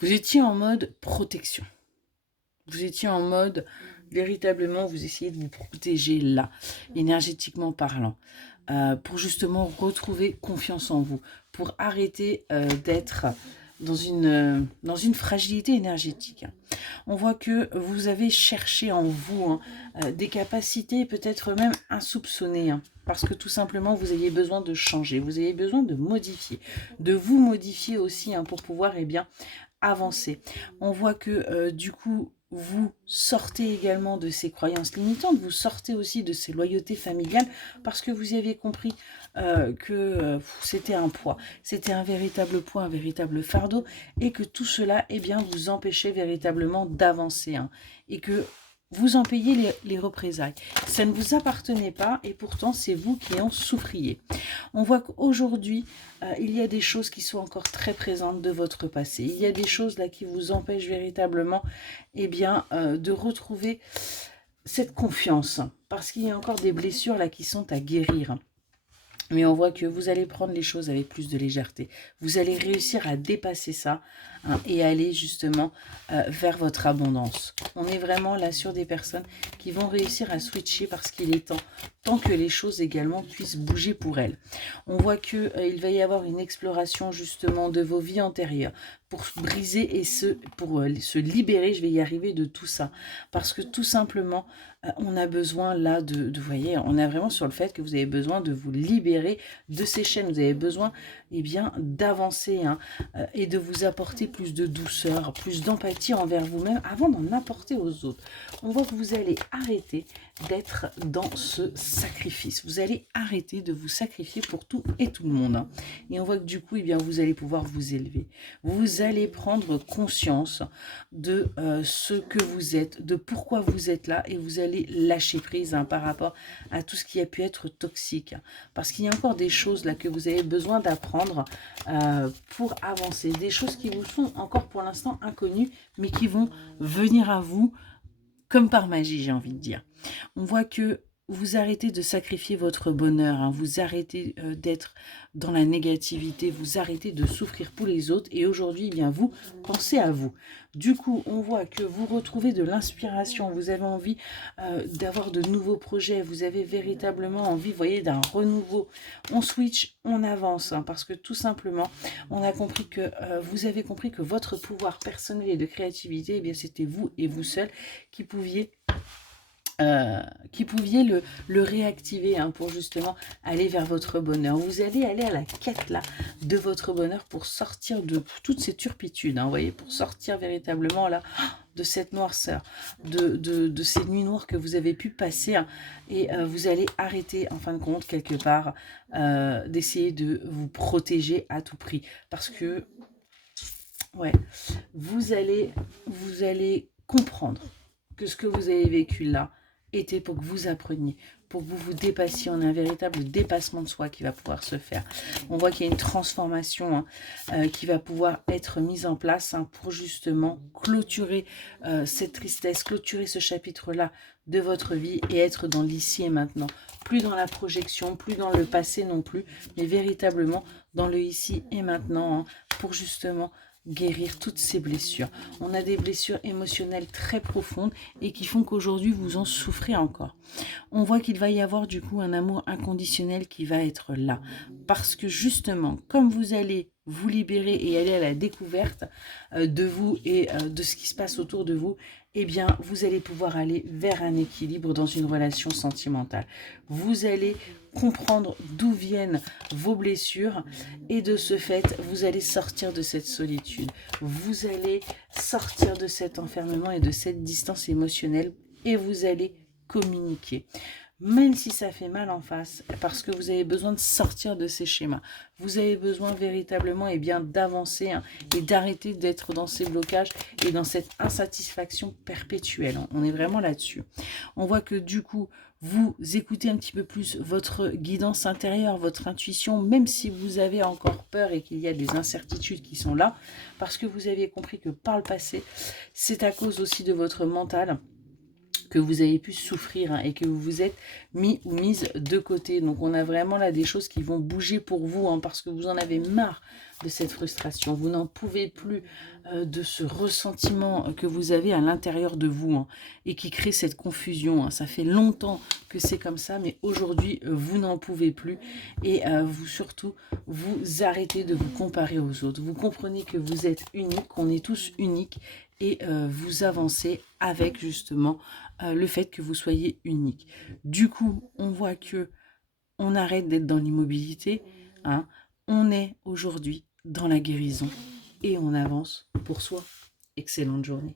Vous étiez en mode protection. Vous étiez en mode, véritablement, vous essayez de vous protéger là, énergétiquement parlant, pour justement retrouver confiance en vous, pour arrêter d'être dans une fragilité énergétique. On voit que vous avez cherché en vous des capacités peut-être même insoupçonnées, parce que tout simplement vous aviez besoin de changer, vous avez besoin de modifier, de vous modifier aussi pour pouvoir avancer. On voit que du coup, vous sortez également de ces croyances limitantes, vous sortez aussi de ces loyautés familiales parce que vous avez compris que c'était un poids, c'était un véritable poids, un véritable fardeau et que tout cela vous empêchait véritablement d'avancer et que vous en payez les représailles. Ça ne vous appartenait pas et pourtant c'est vous qui en souffriez. On voit qu'aujourd'hui, il y a des choses qui sont encore très présentes de votre passé. Il y a des choses là qui vous empêchent véritablement de retrouver cette confiance. Parce qu'il y a encore des blessures là qui sont à guérir. Mais on voit que vous allez prendre les choses avec plus de légèreté. Vous allez réussir à dépasser ça et aller justement vers votre abondance. On est vraiment là sur des personnes qui vont réussir à switcher parce qu'il est temps, tant que les choses également puissent bouger pour elles. On voit qu'il va y avoir une exploration justement de vos vies antérieures pour briser et pour se libérer, je vais y arriver de tout ça. Parce que tout simplement, on a besoin là vous voyez, on est vraiment sur le fait que vous avez besoin de vous libérer de ces chaînes. Vous avez besoin d'avancer et de vous apporter plus de douceur, plus d'empathie envers vous-même avant d'en apporter aux autres. On voit que vous allez arrêter d'être dans ce sacrifice. Vous allez arrêter de vous sacrifier pour tout et tout le monde. Et on voit que du coup, vous allez pouvoir vous élever. Vous allez prendre conscience de ce que vous êtes, de pourquoi vous êtes là et vous allez lâcher prise par rapport à tout ce qui a pu être toxique. Parce qu'il y a encore des choses là que vous avez besoin d'apprendre pour avancer. Des choses qui vous sont encore pour l'instant inconnues, mais qui vont venir à vous comme par magie, j'ai envie de dire. On voit que vous arrêtez de sacrifier votre bonheur, vous arrêtez d'être dans la négativité, vous arrêtez de souffrir pour les autres et aujourd'hui, vous pensez à vous. Du coup, on voit que vous retrouvez de l'inspiration, vous avez envie d'avoir de nouveaux projets, vous avez véritablement envie, vous voyez, d'un renouveau. On switch, on avance, parce que tout simplement, on a compris que vous avez compris que votre pouvoir personnel et de créativité, c'était vous et vous seul qui pouviez le réactiver pour justement aller vers votre bonheur. Vous allez aller à la quête là de votre bonheur pour sortir de toutes ces turpitudes, vous voyez, pour sortir véritablement là de cette noirceur, de ces nuits noires que vous avez pu passer et vous allez arrêter en fin de compte quelque part d'essayer de vous protéger à tout prix parce que ouais, vous allez comprendre que ce que vous avez vécu là était pour que vous appreniez, pour que vous vous dépassiez. On a un véritable dépassement de soi qui va pouvoir se faire. On voit qu'il y a une transformation qui va pouvoir être mise en place pour justement clôturer cette tristesse, clôturer ce chapitre-là de votre vie et être dans l'ici et maintenant. Plus dans la projection, plus dans le passé non plus, mais véritablement dans le ici et maintenant pour justement guérir toutes ces blessures. On a des blessures émotionnelles très profondes et qui font qu'aujourd'hui vous en souffrez encore. On voit qu'il va y avoir du coup un amour inconditionnel qui va être là. Parce que justement, comme vous allez vous libérer et aller à la découverte de vous et de ce qui se passe autour de vous, vous allez pouvoir aller vers un équilibre dans une relation sentimentale. Vous allez comprendre d'où viennent vos blessures et de ce fait, vous allez sortir de cette solitude. Vous allez sortir de cet enfermement et de cette distance émotionnelle et vous allez communiquer. Même si ça fait mal en face, parce que vous avez besoin de sortir de ces schémas. Vous avez besoin véritablement d'avancer et d'arrêter d'être dans ces blocages et dans cette insatisfaction perpétuelle. On est vraiment là-dessus. On voit que du coup, vous écoutez un petit peu plus votre guidance intérieure, votre intuition, même si vous avez encore peur et qu'il y a des incertitudes qui sont là, parce que vous avez compris que par le passé, c'est à cause aussi de votre mental que vous avez pu souffrir hein, et que vous vous êtes mis ou mise de côté. Donc on a vraiment là des choses qui vont bouger pour vous hein, parce que vous en avez marre de cette frustration. Vous n'en pouvez plus de ce ressentiment que vous avez à l'intérieur de vous hein, et qui crée cette confusion. Hein. Ça fait longtemps que c'est comme ça, mais aujourd'hui vous n'en pouvez plus et vous surtout vous arrêtez de vous comparer aux autres. Vous comprenez que vous êtes unique, qu'on est tous uniques et vous avancez avec justement le fait que vous soyez unique. Du coup, on voit que on arrête d'être dans l'immobilité, hein. On est aujourd'hui dans la guérison et on avance pour soi. Excellente journée.